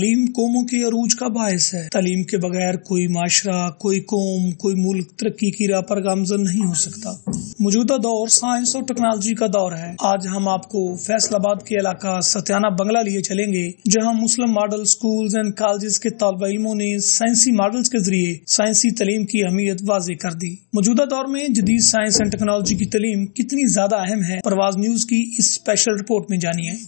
تعلیم قوموں کے عروج کا باعث ہے۔ تعلیم کے بغیر کوئی معاشرہ، کوئی قوم، کوئی ملک ترقی کی راہ پر گامزن نہیں ہو سکتا۔ موجودہ دور سائنس اور ٹیکنالوجی کا دور ہے۔ آج ہم آپ کو فیصل آباد کے علاقہ ستیانہ بنگلہ لیے چلیں گے، جہاں مسلم ماڈل سکولز اینڈ کالجز کے طالب علموں نے سائنسی ماڈلز کے ذریعے سائنسی تعلیم کی اہمیت واضح کر دی۔ موجودہ دور میں جدید سائنس اینڈ ٹیکنالوجی کی تعلیم کتنی زیادہ اہم ہے، پرواز نیوز کی اس اسپیشل رپورٹ میں جانیے۔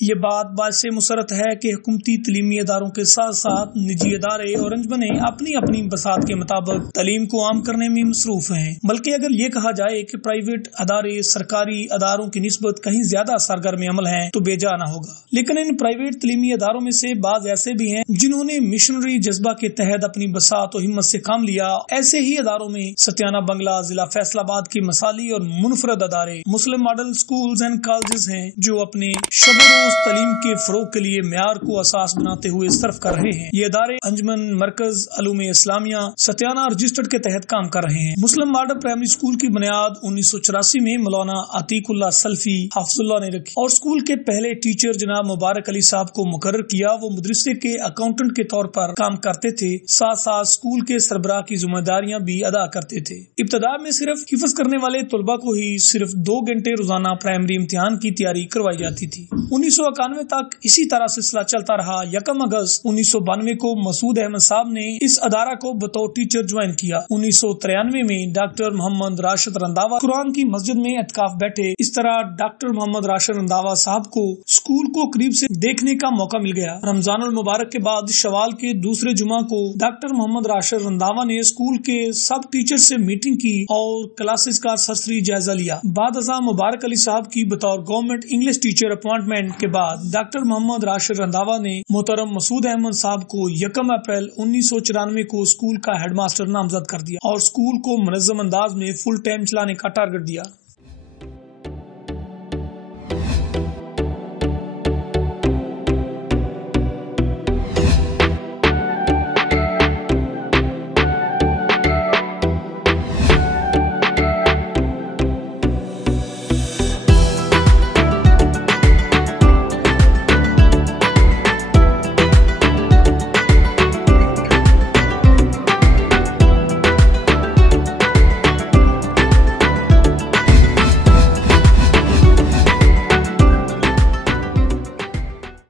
یہ بات باعث مسرت ہے کہ حکومتی تعلیمی اداروں کے ساتھ ساتھ نجی ادارے اور انجمنیں اپنی اپنی بساط کے مطابق تعلیم کو عام کرنے میں مصروف ہیں، بلکہ اگر یہ کہا جائے کہ پرائیویٹ ادارے سرکاری اداروں کی نسبت کہیں زیادہ سرگرم عمل ہیں تو بے جا نہ ہوگا۔ لیکن ان پرائیویٹ تعلیمی اداروں میں سے بعض ایسے بھی ہیں جنہوں نے مشنری جذبہ کے تحت اپنی بساط و ہمت سے کام لیا۔ ایسے ہی اداروں میں ستیانہ بنگلہ ضلع فیصل آباد کے مثالی اور منفرد ادارے مسلم ماڈل سکولز اینڈ کالجز ہیں، جو اپنے شب و روز تعلیم کے فروغ کے لیے معیار کو اساس بناتے ہوئے صرف کر رہے ہیں۔ یہ ادارے انجمن مرکز علوم اسلامیہ ستیانہ رجسٹرڈ کے تحت کام کر رہے ہیں۔ مسلم ماڈل پرائمری اسکول کی بنیاد 1984 میں مولانا عتیق اللہ سلفی حافظ اللہ نے رکھی اور اسکول کے پہلے ٹیچر جناب مبارک علی صاحب کو مقرر کیا۔ وہ مدرسے کے اکاؤنٹنٹ کے طور پر کام کرتے تھے، ساتھ ساتھ اسکول کے سربراہ کی ذمہ داریاں بھی ادا کرتے تھے۔ ابتدا میں صرف حفظ کرنے والے طلباء کو ہی صرف 2 گھنٹے روزانہ پرائمری امتحان کی تیاری کروائی جاتی تھی۔ 1991 تک اسی طرح سلسلہ چلتا رہا۔ 1 اگست 1992 کو مسعود احمد صاحب نے اس ادارہ کو بطور ٹیچر جوائن کیا۔ 1993 میں ڈاکٹر محمد راشد رنداوا قرآن کی مسجد میں اعتکاف بیٹھے۔ اس طرح ڈاکٹر محمد راشد رنداوا صاحب کو اسکول کو قریب سے دیکھنے کا موقع مل گیا۔ رمضان المبارک کے بعد شوال کے دوسرے جمعہ کو ڈاکٹر محمد راشد رنداوا نے اسکول کے سب ٹیچر سے میٹنگ کی اور کلاسز کا سرسری جائزہ لیا۔ بعد ازاں مبارک علی صاحب کی بطور گورنمنٹ انگلش ٹیچر اپوائنٹمنٹ کے بعد ڈاکٹر محمد راشد رنداوا نے محترم مسعود احمد صاحب کو 1 اپریل 1994 کو اسکول کا ہیڈ ماسٹر نامزد کر دیا اور اسکول کو منظم انداز میں فل ٹائم چلانے کا ٹارگٹ دیا۔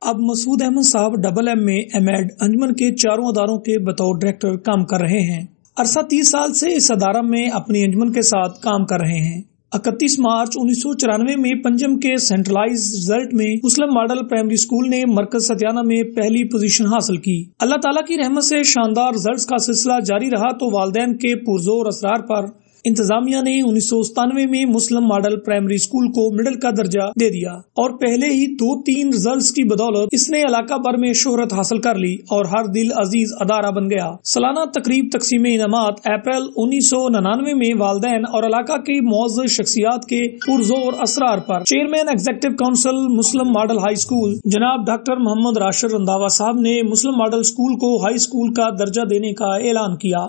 اب مسعود احمد صاحب ڈبل میں ایم ایڈ انجمن کے 4 اداروں کے بطور ڈائریکٹر کام کر رہے ہیں۔ عرصہ 30 سال سے اس ادارہ میں اپنی انجمن کے ساتھ کام کر رہے ہیں۔ 31 مارچ 1994 میں پنجم کے سینٹرلائز رزلٹ میں مسلم ماڈل پرائمری اسکول نے مرکز ستیانہ میں پہلی پوزیشن حاصل کی۔ اللہ تعالیٰ کی رحمت سے شاندار رزلٹس کا سلسلہ جاری رہا تو والدین کے پرزور اصرار پر انتظامیہ نے 1997 میں مسلم ماڈل پرائمری اسکول کو مڈل کا درجہ دے دیا اور پہلے ہی 2-3 رزلٹس کی بدولت اس نے علاقہ بھر میں شہرت حاصل کر لی اور ہر دل عزیز ادارہ بن گیا۔ سالانہ تقریب تقسیم انعامات اپریل 1999 میں والدین اور علاقہ کی معزز شخصیات کے پرزور اصرار پر chairman executive council Muslim model high school جناب ڈاکٹر محمد راشد رنداوا صاحب نے مسلم ماڈل اسکول کو ہائی اسکول کا درجہ دینے کا اعلان کیا۔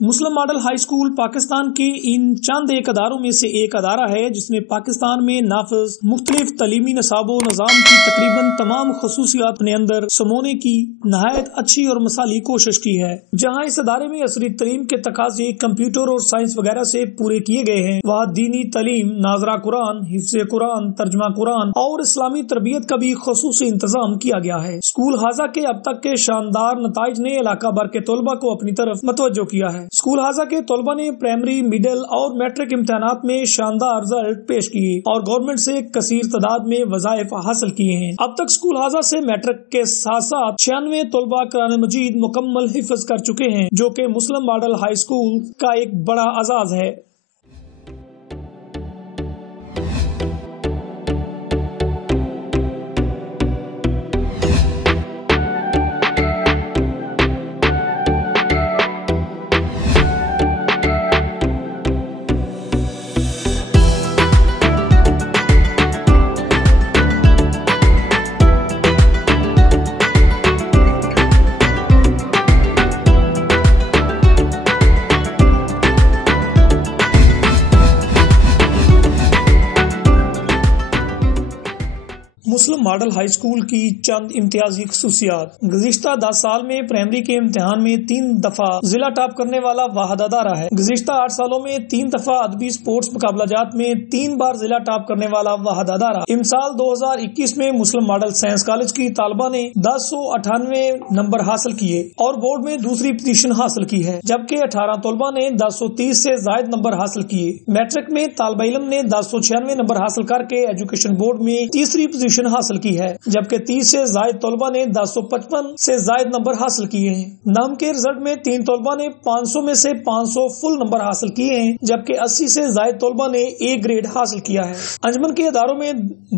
مسلم ماڈل ہائی اسکول پاکستان کے ان چند ایک اداروں میں سے ایک ادارہ ہے جس نے پاکستان میں نافذ مختلف تعلیمی نصاب و نظام کی تقریباً تمام خصوصیات اپنے اندر سمونے کی نہایت اچھی اور مثالی کوشش کی ہے۔ جہاں اس ادارے میں عصری تعلیم کے تقاضے کمپیوٹر اور سائنس وغیرہ سے پورے کیے گئے ہیں، وہاں دینی تعلیم، ناظرہ قرآن، حفظ قرآن، ترجمہ قرآن اور اسلامی تربیت کا بھی خصوصی انتظام کیا گیا ہے۔ اسکول حاضہ کے اب تک کے شاندار نتائج نے علاقہ بھر کے طلباء کو اپنی طرف متوجہ کیا ہے۔ اسکول حاضہ کے طلباء نے پرائمری، مڈل اور میٹرک امتحانات میں شاندار رزلٹ پیش کیے اور گورنمنٹ سے کثیر تعداد میں وظائف حاصل کیے ہیں۔ اب تک اسکول حاضہ سے میٹرک کے ساتھ ساتھ 96 طلباء قرآن مجید مکمل حفظ کر چکے ہیں، جو کہ مسلم ماڈل ہائی اسکول کا ایک بڑا اعزاز ہے۔ ماڈل ہائی اسکول کی چند امتیازی خصوصیات۔ گزشتہ 10 سال میں پرائمری کے امتحان میں 3 دفعہ ضلع ٹاپ کرنے والا واحد ادارہ ہے۔ گزشتہ 8 سالوں میں 3 دفعہ ادبی اسپورٹس مقابلہ جات میں 3 بار ضلع ٹاپ کرنے والا واحد ادارہ۔ امسال 2021 میں مسلم ماڈل سائنس کالج کی طالبہ نے 1098 نمبر حاصل کیے اور بورڈ میں دوسری پوزیشن حاصل کی ہے، جبکہ 18 طلبہ نے 1030 سے زائد نمبر حاصل کیے۔ میٹرک میں طالب علم نے 1096 نمبر حاصل کر کے ایجوکیشن بورڈ میں تیسری پوزیشن حاصل کی ہے، جبکہ 30 سے زائد طلبہ نے 1055 سے زائد نمبر حاصل کیے ہیں۔ نام کے رزلٹ میں 3 طلبہ نے 500 میں سے 500 فل نمبر حاصل کیے ہیں، جبکہ 80 سے زائد طلبہ نے A گریڈ حاصل کیا ہے۔ انجمن کے اداروں میں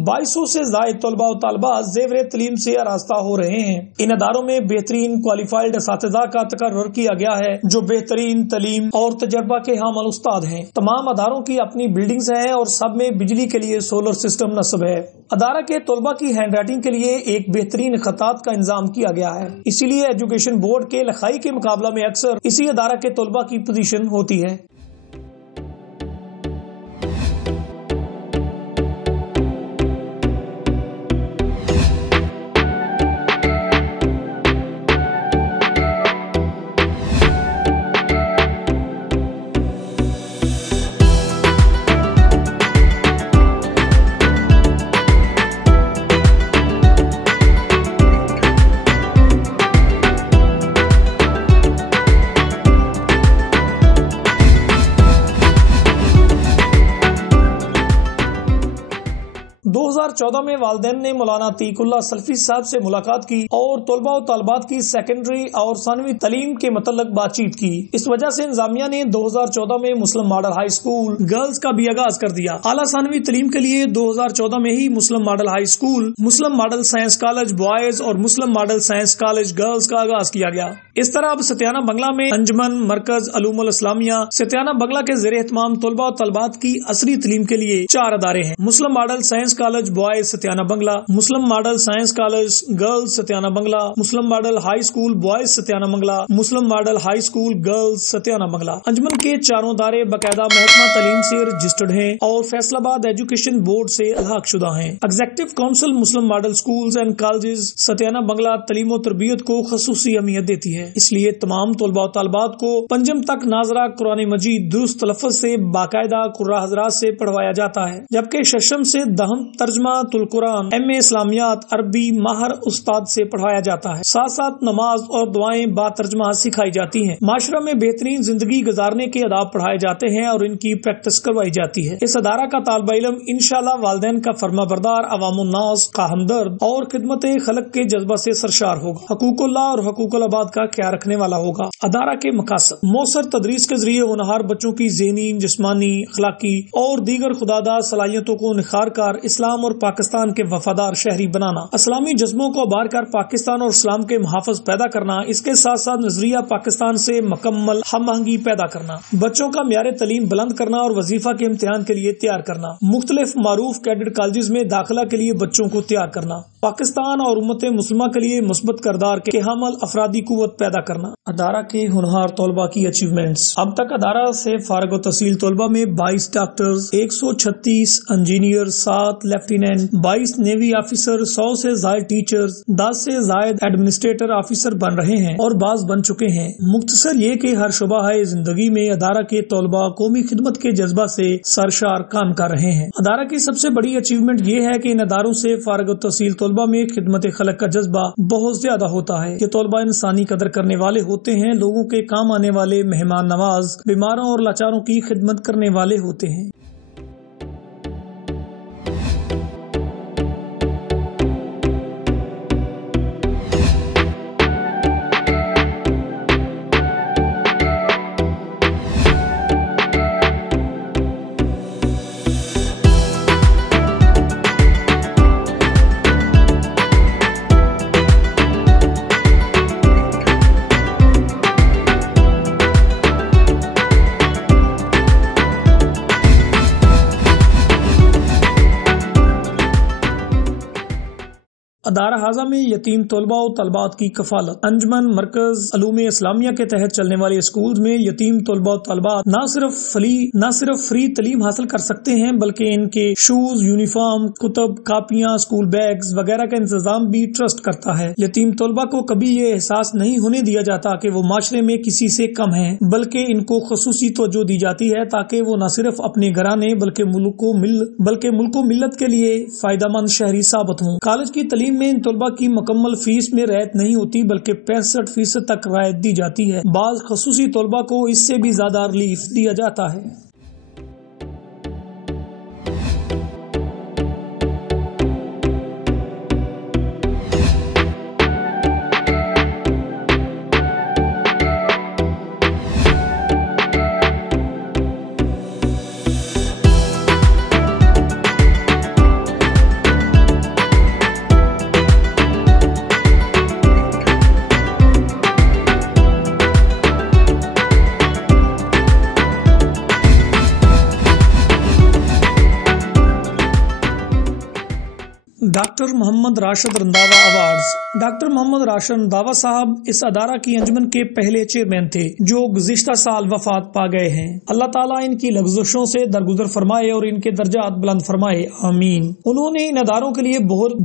2200 سے زائد طلبہ و طالبات زیور تعلیم سے آراستہ ہو رہے ہیں۔ ان اداروں میں بہترین کوالیفائڈ اساتذہ کا تقرر کیا گیا ہے جو بہترین تعلیم اور تجربہ کے حامل استاد ہیں۔ تمام اداروں کی اپنی بلڈنگز ہیں اور سب میں بجلی کے لیے سولر سسٹم نصب ہے۔ ادارہ کے طلبہ کی ہینڈ رائٹنگ کے لیے ایک بہترین خطاط کا انتظام کیا گیا ہے، اسی لیے ایجوکیشن بورڈ کے لکھائی کے مقابلہ میں اکثر اسی ادارہ کے طلبہ کی پوزیشن ہوتی ہے۔ 2014 میں والدین نے مولانا عتیق اللہ سلفی صاحب سے ملاقات کی اور طلبہ و طالبات کی سیکنڈری اور ثانوی تعلیم کے متعلق بات چیت کی۔ اس وجہ سے انتظامیہ نے 2014 میں مسلم ماڈل ہائی اسکول گرلز کا بھی آغاز کر دیا۔ اعلیٰ ثانوی تعلیم کے لیے 2014 میں ہی مسلم ماڈل ہائی اسکول، مسلم ماڈل سائنس کالج بوائز اور مسلم ماڈل سائنس کالج گرلز کا آغاز کیا گیا۔ اس طرح اب ستیانہ بنگلہ میں انجمن مرکز علوم الاسلامیہ ستیانہ بنگلہ کے زیر اہتمام طلبہ و طالبات کی عصری تعلیم کے لیے 4 ادارے ہیں: مسلم ماڈل سائنس کالج بوائز ستیانہ بنگلہ، مسلم ماڈل سائنس کالج گرلز ستیانہ بنگلہ، مسلم ماڈل ہائی اسکول بوائز ستیانہ بنگلہ، مسلم ماڈل ہائی اسکول گرلز ستیانہ بنگلہ۔ انجمن کے 4 ادارے باقاعدہ محکمہ تعلیم سے رجسٹرڈ ہیں اور فیصل آباد ایجوکیشن بورڈ سے الحاق شدہ ہیں۔ Executive council Muslim model schools and colleges ستیانہ بنگلہ تعلیم و تربیت کو خصوصی اہمیت دیتی ہے، اس لیے تمام طلباء و طالبات کو پنجم تک ناظرہ قرآن مجید درست تلفظ سے باقاعدہ قراء حضرات سے پڑھوایا جاتا ہے، جبکہ ششم سے دہم ترجمہ القرآن M.A اسلامیات عربی ماہر استاد سے پڑھایا جاتا ہے۔ ساتھ ساتھ نماز اور دعائیں با ترجمہ سکھائی جاتی ہیں۔ معاشرہ میں بہترین زندگی گزارنے کے آداب پڑھائے جاتے ہیں اور ان کی پریکٹس کروائی جاتی ہے۔ اس ادارہ کا طالب علم انشاءاللہ والدین کا فرما بردار، عوام الناس کا ہمدرد اور خدمت خلق کے جذبہ سے سرشار ہوگا، حقوق اللہ اور حقوق العباد کا خیال رکھنے والا ہوگا۔ ادارہ کے مقاصد: مؤثر تدریس کے ذریعے ہونہار بچوں کی ذہنی، جسمانی، اخلاقی اور دیگر خداداد صلاحیتوں کو نکھار کر اسلام اور پاکستان کے وفادار شہری بنانا، اسلامی جذبوں کو ابھار کر پاکستان اور اسلام کے محافظ پیدا کرنا، اس کے ساتھ ساتھ نظریہ پاکستان سے مکمل ہم آہنگی پیدا کرنا، بچوں کا معیار تعلیم بلند کرنا اور وظیفہ کے امتحان کے لیے تیار کرنا، مختلف معروف کیڈٹ کالجز میں داخلہ کے لیے بچوں کو تیار کرنا، پاکستان اور امت مسلمہ کے لیے مثبت کردار کے حامل افرادی قوت پیدا کرنا۔ ادارہ کے ہونہار طلباء کی اچیومنٹس: اب تک ادارہ سے فارغ و تحصیل طلباء میں 22 doctors, 136 engineer, 7 lieutenant, 22 navy officer, 100 سے زائد ٹیچرز، 10 سے زائد ایڈمنسٹریٹر آفیسر بن رہے ہیں اور بعض بن چکے ہیں۔ مختصر یہ کہ ہر شعبہ زندگی میں ادارہ کے طلباء قومی خدمت کے جذبہ سے سرشار کام کر رہے ہیں۔ ادارہ کی سب سے بڑی اچیومنٹ یہ ہے کہ ان اداروں سے فارغ و تحصیل طلباء میں خدمت خلق کا جذبہ بہت زیادہ ہوتا ہے۔ یہ طلباء انسانی قدر کرنے والے ہوتے ہیں، لوگوں کے کام آنے والے، مہمان نواز، بیماروں اور لاچاروں کی خدمت کرنے والے ہوتے ہیں۔ ادارہ حاضہ میں یتیم طلباء و طالبات کی کفالت۔ انجمن مرکز علوم اسلامیہ کے تحت چلنے والے اسکول میں یتیم طلباء و طالبات نہ صرف فری تعلیم حاصل کر سکتے ہیں بلکہ ان کے شوز، یونیفارم، کتب، کاپیاں، اسکول بیگز وغیرہ کا انتظام بھی ٹرسٹ کرتا ہے۔ یتیم طلباء کو کبھی یہ احساس نہیں ہونے دیا جاتا کہ وہ معاشرے میں کسی سے کم ہیں، بلکہ ان کو خصوصی توجہ دی جاتی ہے تاکہ وہ نہ صرف اپنے گھرانے بلکہ ملک و ملت کے لیے فائدہ مند شہری ثابت ہوں۔ کالج کی تعلیم میں ان طلباء کی مکمل فیس میں رعایت نہیں ہوتی بلکہ 65% تک رعایت دی جاتی ہے۔ بعض خصوصی طلباء کو اس سے بھی زیادہ ریلیف دیا جاتا ہے۔ ڈاکٹر محمد راشد رنداوا ایوارڈز۔ ڈاکٹر محمد راشد رنداوا صاحب اس ادارہ کی انجمن کے پہلے چیئرمین تھے جو گزشتہ سال وفات پا گئے ہیں۔ اللہ تعالیٰ ان کی لغزشوں سے درگزر فرمائے اور ان کے درجات بلند فرمائے، آمین۔ انہوں نے ان اداروں کے لیے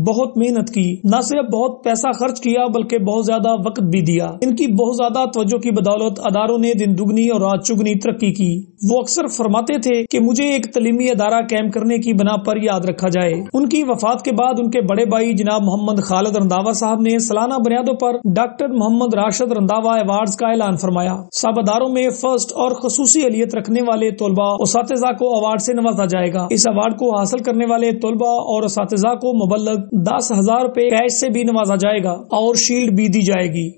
بہت محنت کی، نہ صرف بہت پیسہ خرچ کیا بلکہ بہت زیادہ وقت بھی دیا۔ ان کی بہت زیادہ توجہ کی بدولت اداروں نے دن دگنی اور رات چگنی ترقی کی۔ وہ اکثر فرماتے تھے کہ مجھے ایک تعلیمی ادارہ قائم کرنے کی بنا پر یاد رکھا جائے۔ ان کی وفات کے بعد ان کے بڑے بھائی جناب محمد خالد رنداوا صاحب نے سالانہ بنیادوں پر ڈاکٹر محمد راشد رنداوا ایوارڈز کا اعلان فرمایا۔ سب اداروں میں فرسٹ اور خصوصی اہلیت رکھنے والے طلباء اساتذہ کو ایوارڈ سے نوازا جائے گا۔ اس ایوارڈ کو حاصل کرنے والے طلباء اور اساتذہ کو مبلغ 10,000 روپے کیش سے بھی نوازا جائے گا اور شیلڈ بھی دی جائے گی۔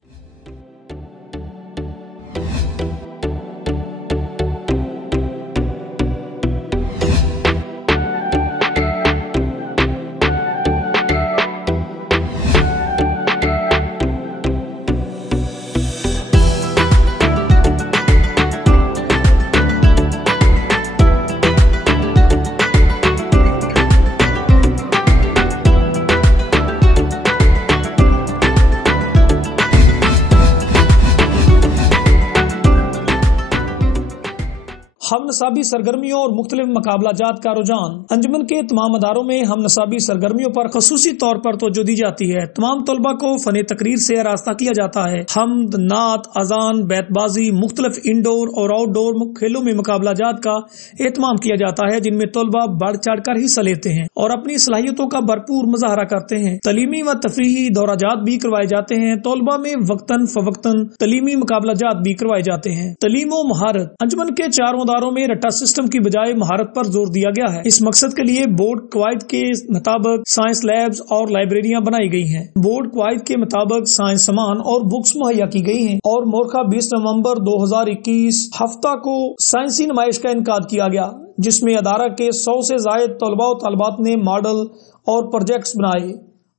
ہم نصابی سرگرمیوں اور مختلف مقابلہ جات کا رجحان۔ انجمن کے تمام اداروں میں ہم نصابی سرگرمیوں پر خصوصی طور پر توجہ دی جاتی ہے۔ تمام طلباء کو فن تقریر سے آراستہ کیا جاتا ہے۔ حمد، نعت، اذان، بیت بازی، مختلف انڈور اور آؤٹ ڈور کھیلوں میں مقابلہ جات کا اہتمام کیا جاتا ہے جن میں طلباء بڑھ چڑھ کر حصہ لیتے ہیں اور اپنی صلاحیتوں کا بھرپور مظاہرہ کرتے ہیں۔ تعلیمی و تفریحی دورہ جات بھی کروائے جاتے ہیں۔ طلباء میں وقتاً فوقتاً تعلیمی مقابلہ جات بھی کروائے جاتے ہیں۔ تعلیم و مہارت۔ انجمن کے چاروں اداروں میں رٹا سسٹم کی بجائے مہارت پر زور دیا گیا ہے۔ اس مقصد کے لیے بورڈ قواعد کے مطابق سائنس لیبز اور لائبریریاں بنائی گئی ہیں۔ بورڈ قواعد کے مطابق سائنس سامان اور بکس مہیا کی گئی ہیں اور مورخہ 20 نومبر 2021 ہفتہ کو سائنسی نمائش کا انعقاد کیا گیا جس میں ادارہ کے 100 سے زائد طلباء و طالبات نے ماڈل اور پروجیکٹس بنائے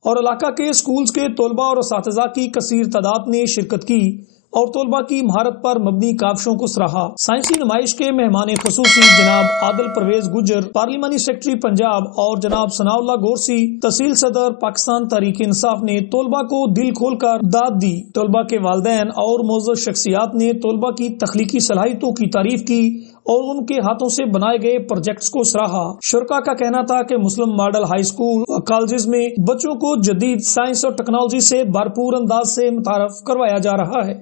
اور علاقہ کے اسکولز کے طلباء اور اساتذہ کی کثیر تعداد نے شرکت کی اور طلباء کی مہارت پر مبنی کاوشوں کو سراہا۔ سائنسی نمائش کے مہمان خصوصی جناب عادل پرویز گجر، پارلیمانی سیکرٹری پنجاب، اور جناب ثناء اللہ گورسی، تحصیل صدر پاکستان تحریک انصاف نے طلباء کو دل کھول کر داد دی۔ طلباء کے والدین اور معزز شخصیات نے طلباء کی تخلیقی صلاحیتوں کی تعریف کی اور ان کے ہاتھوں سے بنائے گئے پروجیکٹس کو سراہا۔ شرکاء کا کہنا تھا کہ مسلم ماڈل ہائی اسکول اور کالجز میں بچوں کو جدید سائنس اور ٹیکنالوجی سے بھرپور انداز سے متعارف کروایا جا رہا ہے۔